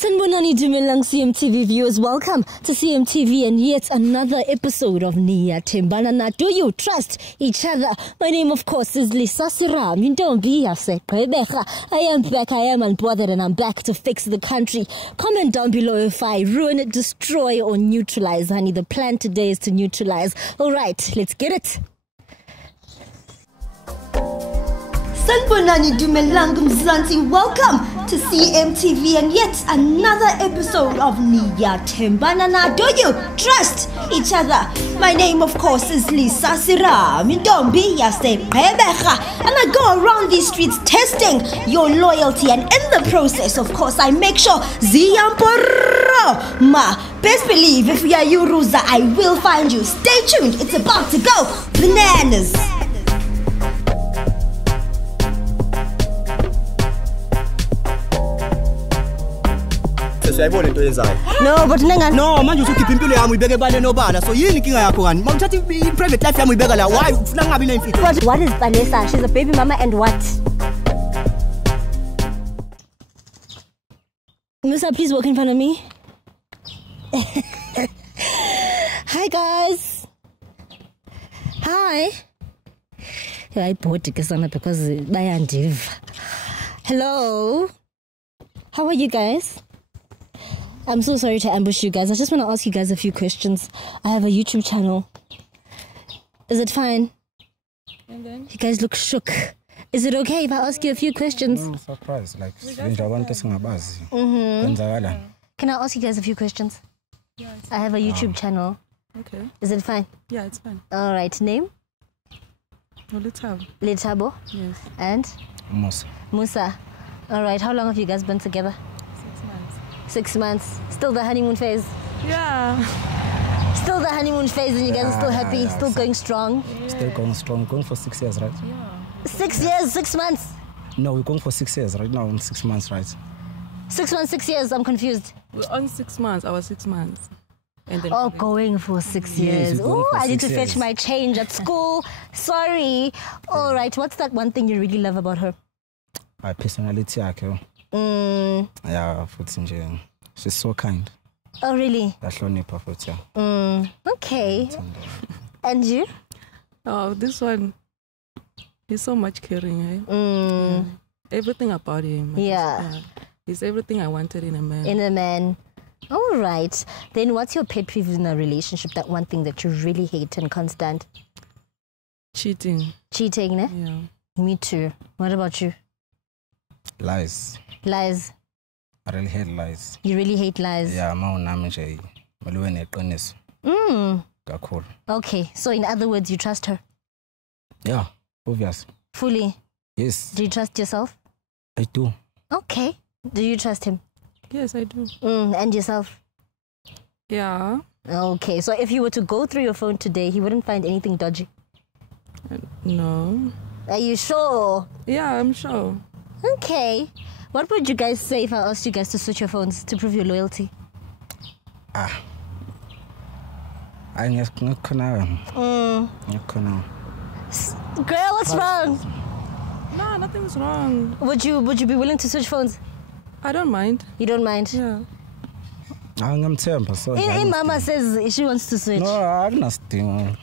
Sanibonani dumelang CMTV viewers, welcome to CMTV and yet another episode of Niyathembana Na. Do you trust each other? My name of course is Serame. You don't be upset. I am back, I am unbothered, and I'm back to fix the country. Comment down below if I ruin, destroy or neutralize, honey. The plan today is to neutralize. Alright, let's get it. Sanibonani dumelang mzansi, welcome to CMTV and yet another episode of Niyathembana Na. Do you trust each other? My name of course is Serame, and I go around these streets testing your loyalty, and in the process of course I make sure Ziyamporo ma. Best believe if we are you Ruza, I will find you. Stay tuned, it's about to go bananas. No, but nenga. no, man, you keep impilo yami ibeke bale nobala. So yini inkinga yakho ngani? Mawuthatha private life yami ibeka la. Why ufuna ngabi nemfihlo? What is Vanessa? She's a baby mama and what? Musa, please walk in front of me. Hi guys. Hi. I bought it because hello. How are you guys? I'm so sorry to ambush you guys. I just want to ask you guys a few questions. I have a YouTube channel. Is it fine? And then? You guys look shook. Is it okay if I ask you a few questions? I'm surprised. Like, Can I ask you guys a few questions? Yes. I have a YouTube channel. Okay. Is it fine? Yeah, it's fine. All right. Name? Letabo. Yes. Yes. And? Musa. All right. How long have you guys been together? 6 months. 6 months. Still the honeymoon phase? Yeah. Still the honeymoon phase, and you guys are still happy, still going strong? Yeah. Still going strong. Going for 6 years, right? Yeah. 6 years, 6 months? No, we're going for 6 years right now. 6 months, right? 6 months, 6 years. I'm confused. We're on 6 months. I was 6 months. And then going for 6 years. Oh, I need to fetch my change at school. Sorry. All right. What's that one thing you really love about her? My personality, yeah, she's so kind. Oh, really? Okay. And you? Oh, this one. He's so much caring, eh? Yeah. Everything about him. Yeah. He's everything I wanted in a man. In a man. All right. Then what's your pet peeve in a relationship? That one thing that you really hate and can't stand? Cheating. Cheating, ne? Yeah. Me too. What about you? Lies. Lies. I really hate lies. You really hate lies? Yeah, Okay, so in other words, you trust her? Yeah, obvious. Fully? Yes. Do you trust yourself? I do. Okay. Do you trust him? Yes, I do. And yourself? Yeah. Okay, so if you were to go through your phone today, he wouldn't find anything dodgy? No. Are you sure? Yeah, I'm sure. Okay. What would you guys say if I asked you guys to switch your phones to prove your loyalty? Mm. Girl, what's wrong? No, nothing's wrong. Would you be willing to switch phones? I don't mind. You don't mind? Yeah. Mama says she wants to switch. No, I'm not still.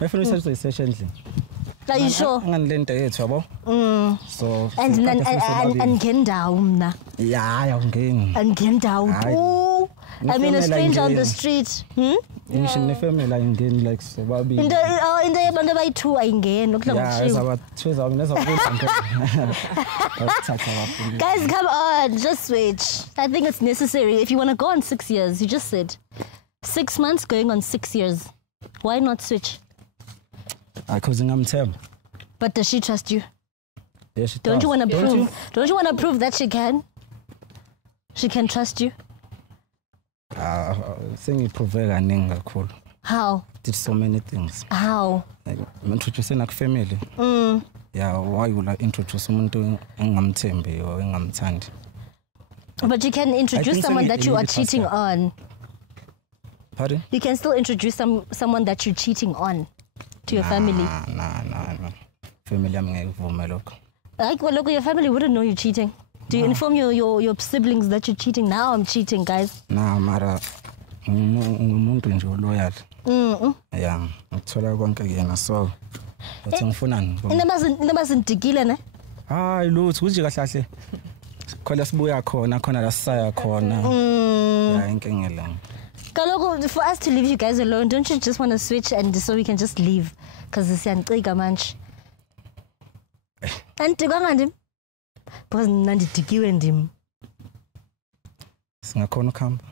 My friend says essentially. Are you sure? So and Gendau. Yeah, I'm getting. And Gendau. Oh, I mean a stranger on the street. In the family, I'm getting like so. In the by two, I'm getting. Guys, come on, just switch. I think it's necessary. If you want to go on 6 years, you just said 6 months going on 6 years. Why not switch? Because I'm Tem. But does she trust you? Yeah, she Don't does. you want to prove? Don't you want to prove that she can? She can trust you? I think you prove her cool. How? Did so many things. How? Like introducing like family. Yeah, why would I introduce someone to Ngamtembe or Ngamtandi? But you can introduce someone that you are cheating on. Pardon? You can still introduce someone that you're cheating on to your family. Nah. Family, I'm going to Like, well, look, your family wouldn't know you're cheating. Do you inform your siblings that you're cheating? Now I'm cheating, guys. Nah, mara ngumuntu nje loyal. Yeah, ngithola konke kuyena so. Bathi ngifunani? Inabazindikile ne? Hayi lutho kuje kahle. Khona sibuya khona la sisaya khona. Yeah, inkengela. Kaloku, for us to leave you guys alone, don't you just want to switch and so we can just leave? Because it's siyancika manje. Andikwanga ndim. Because nandidikiwe ndim. Singakhona ukuhamba.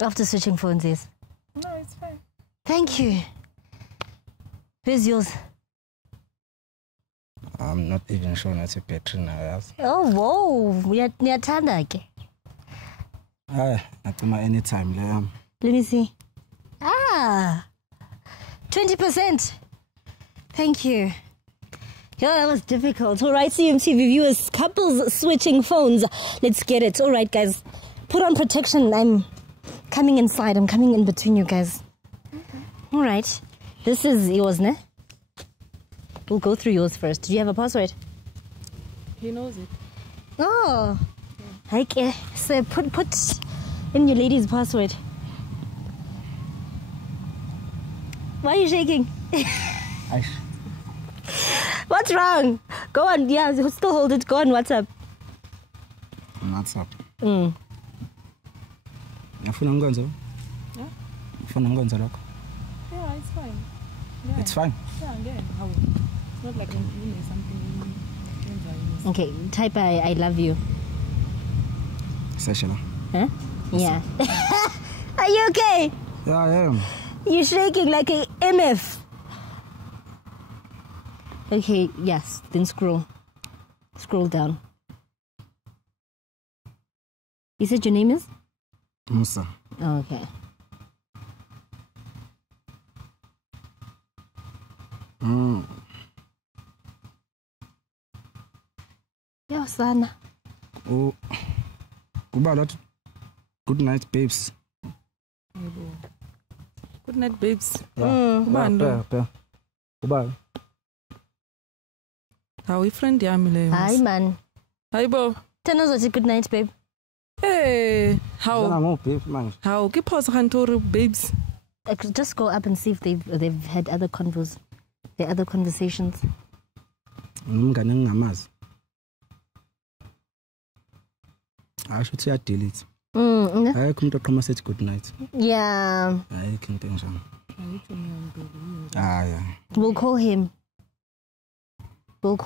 After switching phones, yes. No, it's fine. Thank you. Where's yours? I'm not even sure that's a battery now. Yes. Oh, whoa. Niyathanda ke. At my anytime. Let me see. 20%. Thank you. Yeah, that was difficult. All right, CMTV viewers, couples switching phones. Let's get it. All right, guys. Put on protection. I'm coming inside. I'm coming in between you guys. All right. This is yours, ne? We'll go through yours first. Do you have a password? He knows it. Oh. Okay. So put in your lady's password. Why are you shaking? What's wrong? Go on. Yeah, still hold it. Go on WhatsApp. WhatsApp. Ufuna ngonzo? Yeah. Ufuna ngonzo lokho? Yeah, it's fine. Yeah. It's fine. Yeah, again. How? It's not like you know something. Okay, type I love you. Session. Huh? Yeah. Are you okay? Yeah, I am. You're shaking like a MF. Okay, yes. Then scroll. Scroll down. You said your name is? Musa. Oh, okay. Yeah, Sana. Oh, kuba lot. Good night, babes. Good night, babes. Kuba. How we friend yami le. Hi, man. Hi, bo. Tell us good night, babe. Hey, how? No, babe, man. How? Keep pause kantori, babes. Just go up and see if they've had other convos, their other conversations. Umngane ngingamazi. Asho uthi delete. Ayikho umuntu oqhoma sethi good night. Yeah. Ayikho into enjalo. Yeah. We'll call him. Do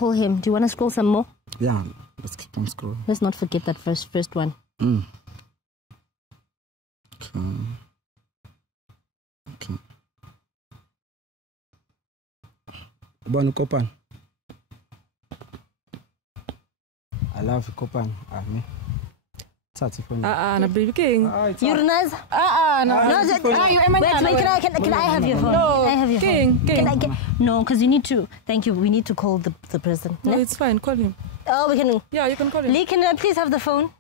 you want to scroll some more? Yeah, let's keep on scrolling. Let's not forget that first one. Okay. Ubani Kopan. I love Kopan. Me. Na baby king. You're nice. No. Wait, can I have your phone? No, can I have your king. phone? No, because you need to. Thank you. We need to call the person. No, it's fine. Call him. Oh, we can. Yeah, you can call him. Lee, can I please have the phone?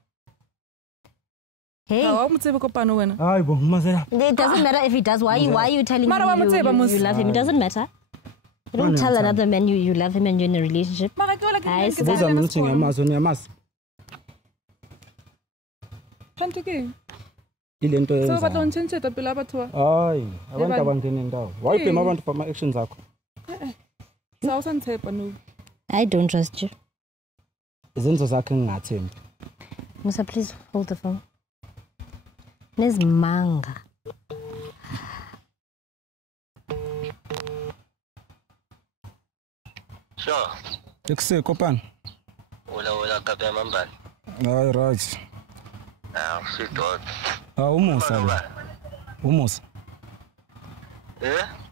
Hey. It doesn't matter if he does. Why are you telling him you love him? It doesn't matter. You don't tell another man you love him and you're in a relationship. Ile nto So yenza. batlontshentshe pela batho ba. Hayi, abantu abangena indawo. Wayibhema abantu for my actions zakho. Sawusanthepa no. I don't trust you. Izenzo zakhe ngingathembi. Musa, please hold the phone. There's manga. Sure. Ekuse Kopan. Wala kape mambani. Hayi right. Sweet dog. Umusa.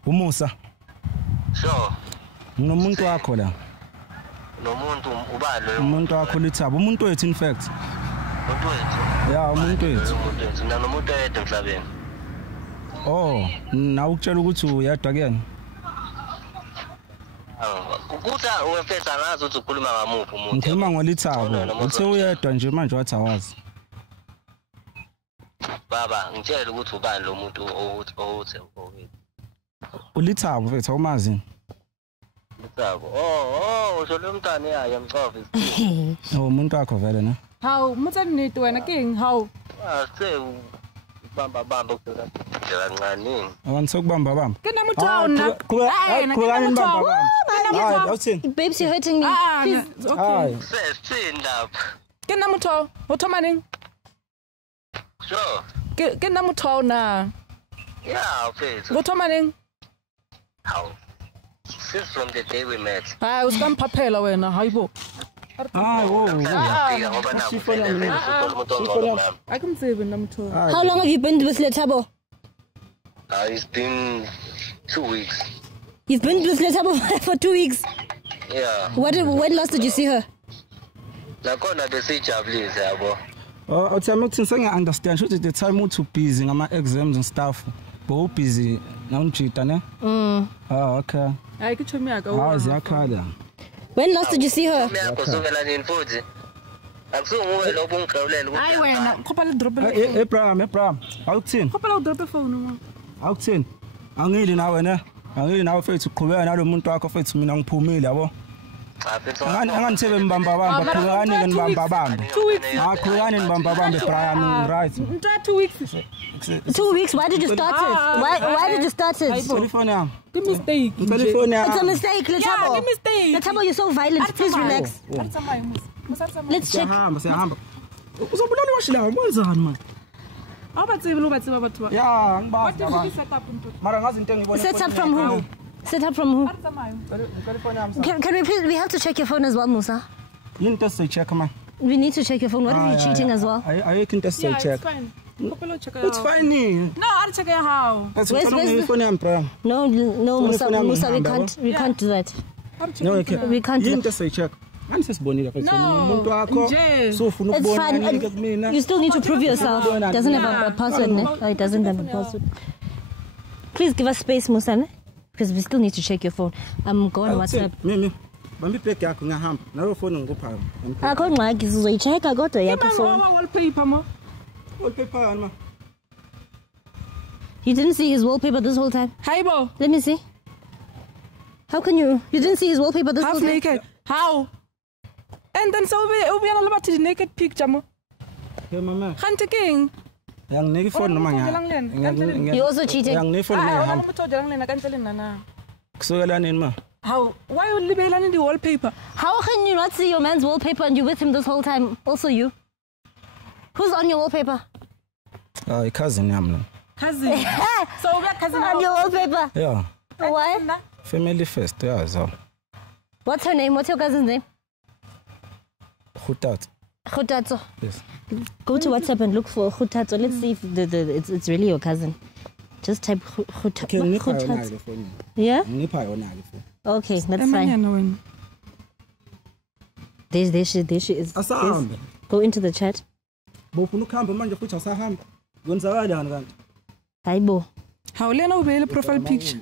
Umusa. Sure. Nomuntu wakho la. Nomuntu ubani lo? Umuntu wakho lithaba. Umuntu wethu in fact. Umuntu wethu. Yeah, umuntu wethu. Mina nomuntu wethu emhlabeni. Oh, na ukutshela ukuthi uyedwa kuyena. Ukuza wefesa ngazi ukuthi ukhuluma ngamuphi umuntu. Ngikhuluma ngolithabo. Uthe uyedwa nje manje wathi awazi. Baba, ngitshela ukuthi ubani lo muntu othi Ulithabo mfethu awumazi. Lithabo. Usho lo mntane yaye mcofa. Umuntu wakho vele na. How? Mutsan ni to na king how? Say bamba ukuthola ngani. Awantso kubamba bamba. Kena mutona. Babes, you're hurting me. Please. Okay. Stand up. Kena muto. Otomaning. Sure. Kena mutona. Yeah, okay. Otomaning. How? Since from the day we met. Uskam papela wena hayibo. How long have you been with Lethabo? It's been 2 weeks. You've been with Lethabo for 2 weeks? Yeah. When last did you see her? Nakona besijabulile yabo. Oh, tell me to understand. Should the time you too busy, I'm exams and stuff. But busy, now cheat, ne? Oh, okay. I could show me a go. How is your car? When last did you see her? I went. Couple drop it. Abraham. Out in. Couple drop the phone. Out in. I'm really now, and I'm really now afraid to come and I don't want to talk of it to me on Pumila. I'm 7 Bamba, and Bamba. 2 weeks. I'm Korean and Bamba, right? 2 weeks. 2 weeks? Why did you start it? Why did you start it? California. Give mistake. California. It's a mistake, Let's Yeah, give mistake. Let's you're so violent. Please relax. Let's check. Set up from who? Set up from who? Can we please? We have to check your phone as well, Musa. You need to check, man. We need to check your phone. What if you're cheating as well? I can just check. It's fine. It's fine. No, I'll check it how. Where's the... No, Musa, we can't do that. No, we can't do that. Just check. No, it's fine. You still need to prove yourself. It doesn't have a password, no? Oh, it doesn't have a password. Please give us space, Musa, because we still need to check your phone. I'm going on WhatsApp. You didn't see his wallpaper this whole time? Haibo. Let me see. How can you? You didn't see his wallpaper this whole time? Half naked. How? And then so we are all about the naked picture. Hunter King. Yang negi phone no manga. You also cheated. Yang negi phone manga. How? Why would you be learning the wallpaper? How can you not see your man's wallpaper and you're with him this whole time? Also you. Who's on your wallpaper? Cousin Yamno. Cousin. So we are cousin on your wallpaper? Yeah. Why? Family first, yeah, so. What's her name? What's your cousin's name? Khutato. Yes. Go to WhatsApp and look for Khutato. Let's see if it's really your cousin. Just type Khutato. Yeah? Okay, that's fine. There she is. Go into the chat. Haibo. How Lena will be profile picture?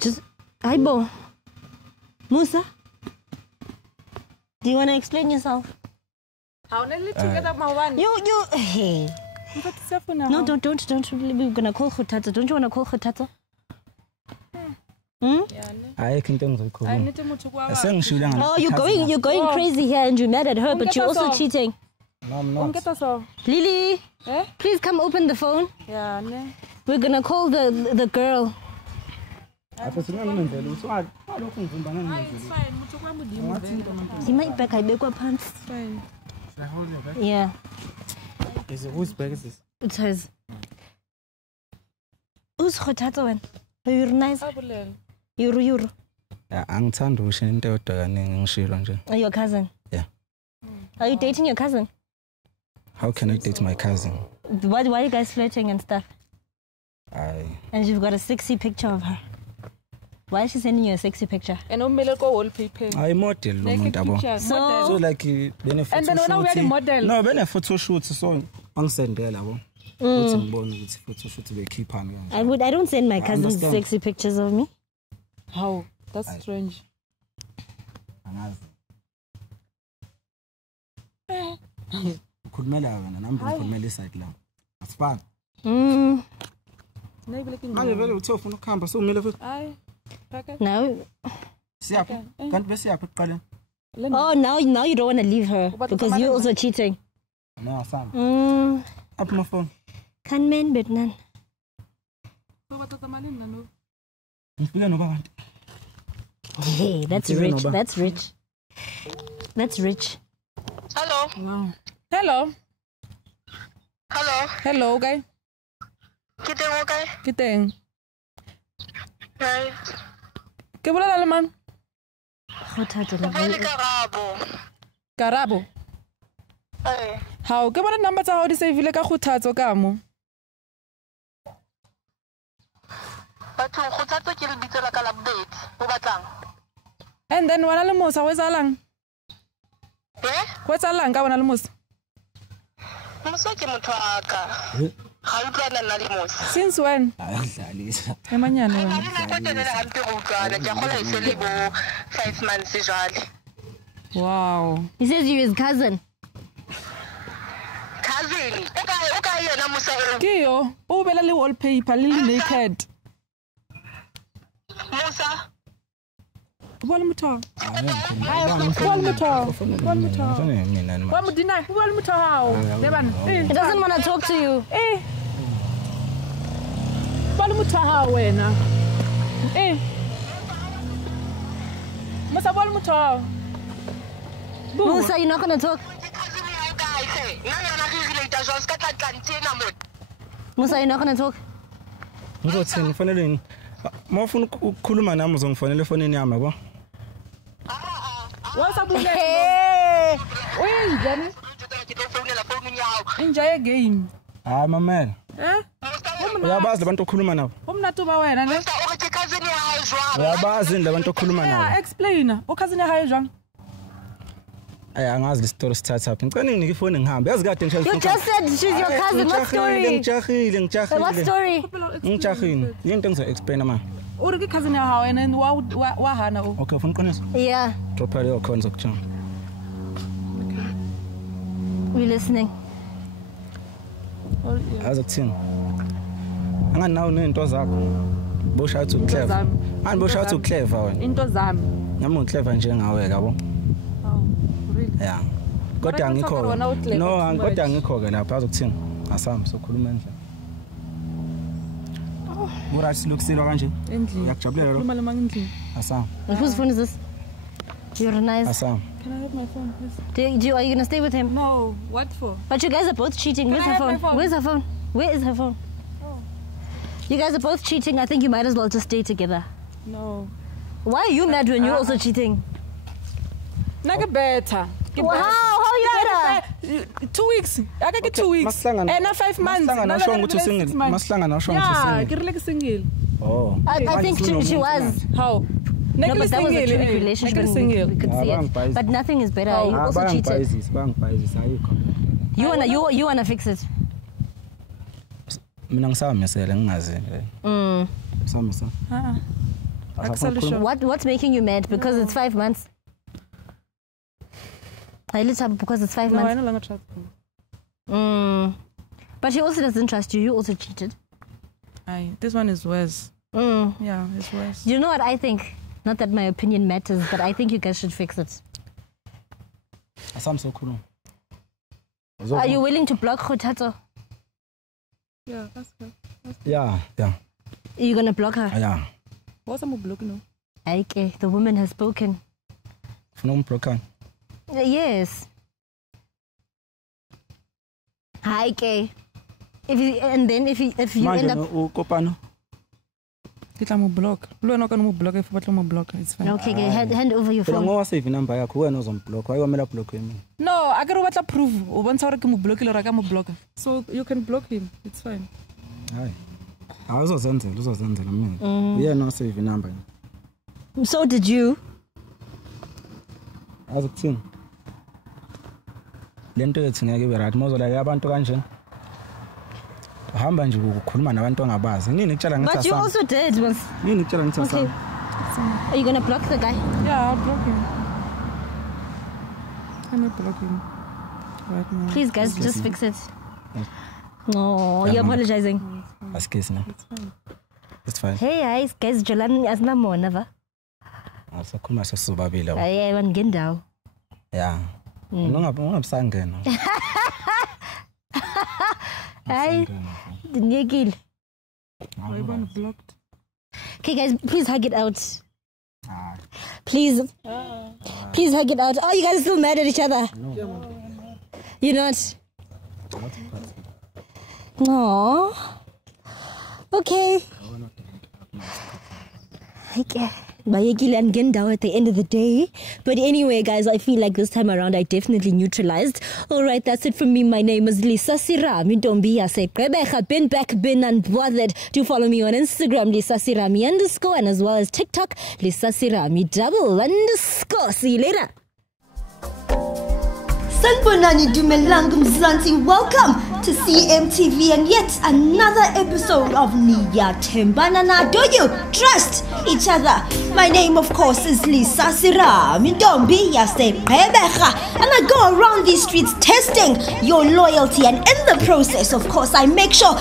Just Haibo. Musa? Do you want to explain yourself? How nearly together my one. You hey. No, don't. We're gonna call Khutato. Don't you wanna call Khutato? I can tell you. Oh, you're going crazy here and you're mad at her, but you're also cheating. No, I'm not. Lily, please come open the phone. Yeah, we're gonna call the girl. It's fine. Yeah. Whose bag is this? It's hers. Who's Khutato? You're nice. You're. Are your cousin? Yeah. Are you dating your cousin? How can I date my cousin? Why are you guys flirting and stuff? And you've got a sexy picture of her. Why is she sending you a sexy picture? And wallpaper. I model. So like and then when we had a model. No, when a photo shoot so on send there. I don't send my cousins sexy pictures of me. How? That's strange. Could mail and I'm going to mail this side now. That's fine. I'm very tough on the campus. So, now, see, I can't be see. I put Oh, now you don't want to leave her because you're also cheating. No, Sam. Up my phone. Can men bet none? Hey, that's rich. That's rich. That's rich. Hello. Wow. Hello. Hello. Hello, guy. Kiteng okay? Kiteng. Right. Ke bolela le man? Bole Karabo. Karabo. Eh. How ke bona number tsa hao di save ile ka khuthatso ka mo? Batho khuthatso ke le bitse la ka la update. O batlang? And then wala le mosa wa etsalang? Wa etsalang ka bona le mosa? Mosa ke motho aka. Ha utlwana nna le mosa. Since when? Ayadlalisa. Emanyane Ha wena. nna kotela le hampe go utlwana. Ke gola e sele bo 5 months jwale. Wow. He says you're his cousin. Cousin. Okay yena mosa e. Ke yo, o bela le wallpaper le naked. Mosa. Wala motho. Wala motho. Wala motho. Wa mo deny. Wala motho hao. Lebana. He doesn't want to talk to you. Wala motho hao wena. Masa wala motho hao. Musa, you're not going to talk. Musa, you're not going to talk. Ngizothini fanele mawufuna ukukhuluma nami uzongifonela efonini yami yabo. Wasabule. Uyinjani? Enjoy again. Hayi mamela. Uyabazi labantu okhuluma nabo? Umnatu ba wena ne? Uyabazi labantu okhuluma nabo? Yeah, explain. Cousin yakhe jwang? Angazi le story start up. Ngicela nginike ifoni ngihambe. Yazi kade ngishaya. You just said she's your cousin. What story? Ngijahile. What story? Ngijahile. Yinto engizo explain manje. Uri ke cousin yakhe and wa hana o. Okay, ufuna uqiniso? Yeah. Drop her your cons okujama. We're listening. Azokuthini? Anganawo nezinto zakho. Bosha uthi clever. Bosha uthi clever wena. Into zami. Nami ngiclever njengawe yabo. Yeah. Kodwa ngikho. No, kodwa ngikho ke lapha azokuthini? Asami sokhuluma endlela. Mura silukisilo kanje? Endlini. Uyakujabulela lo? Khuluma le mangindlini. Asami. Whose phone is this? You're nice. Asami. Can I have my phone, please? Are you going to stay with him? No. What for? But you guys are both cheating. Where's her phone? Where's her phone? Where is her phone? Oh. You guys are both cheating. I think you might as well just stay together. No. Why are you mad when you're also cheating? Naga better. Wow, how are you better? 2 weeks. I can get 2 weeks. And 5 months. Maslangana usho ukuthi usingile. Maslangana usho ukuthi Yeah, usingile. ke like single. Oh. I think she was. How? No, but that was a tricky relationship. We could see it. But nothing is better. You also cheated. You wanna fix it. Mina ngisamisele ngingazi. Samisa. What's making you mad? Because it's 5 months. Because it's 5 No, I months. no longer trust him. But he also doesn't trust you. You also cheated. This one is worse. Yeah, it's worse. You know what I think? Not that my opinion matters, but I think you guys should fix it. Asam sokhuluma. Are you willing to block Khothatso? Yeah, that's good. Yeah. Are you gonna block her? Yeah. What's I'm blocking now? Okay, the woman has spoken. Funa umblock. Yes. Hi, Kay. If you end up ukopano. Kitla mo block. Lo no kana mo block if batla mo block. It's fine. okay, hand over your phone. Ngowa save number yakho wena uzomblock. Ayiwamela block yimi. No, I can batla prove. O bontsha hore ke mo block le ra ka mo block. So you can block him. It's fine. Hayi. Uzozenzela mina. Uyena save number. So did you? Azokuthini? Lento yethi ngeke ibe right. Mozola yabantu kanjena. Hamba nje ukukhuluma nabantu angabazi. Nini ngitshela ngithi But you asami. also did once. Nini ngitshela ngithi Okay. asami. Are you gonna block the guy? Yeah, I'll block him. I'm not blocking right now. Please, guys, just fix it. No, you're apologizing. Askes na. It's fine. It's fine. Hey, guys, Jolan asna mo na ba? Asakhuluma sesizobabili. Ay, wangendawo. Yeah. Ungabusangena. Hayi. Ngiyekile. Ayibani blocked. Okay guys, please hug it out. Please. Please hug it out. Oh, you guys are still mad at each other? No. You're not? No. Okay. Okay. At the end of the day. But anyway, guys, I feel like this time around I definitely neutralized. Alright, that's it from me. My name is Lisa Serame. Don't be a been back, been unbothered. Do follow me on Instagram, Lisa Serame _ and as well as TikTok, Lisa Serame _ See you later. Sanibonani Dumelangu Mzansi, welcome to CMTV and yet another episode of Niyathembana Na. Do you trust each other? My name of course is Lisa Serame. Don't be and I go around these streets testing your loyalty, and in the process of course I make sure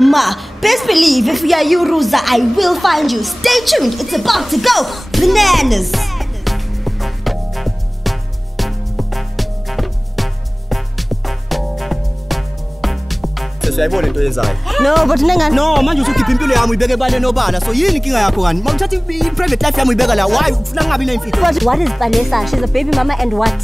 ma best believe if you are you Ruza, I will find you. Stay tuned, it's about to go bananas. No, but no, manje usukhipha impilo yami uyibeke ebale nobala. So yini inkinga yakho ngani? Mawuthatha i-private life yami uyibeka la. Why ufuna ngabi na imfihlo? what is Vanessa? She's a baby mama and what?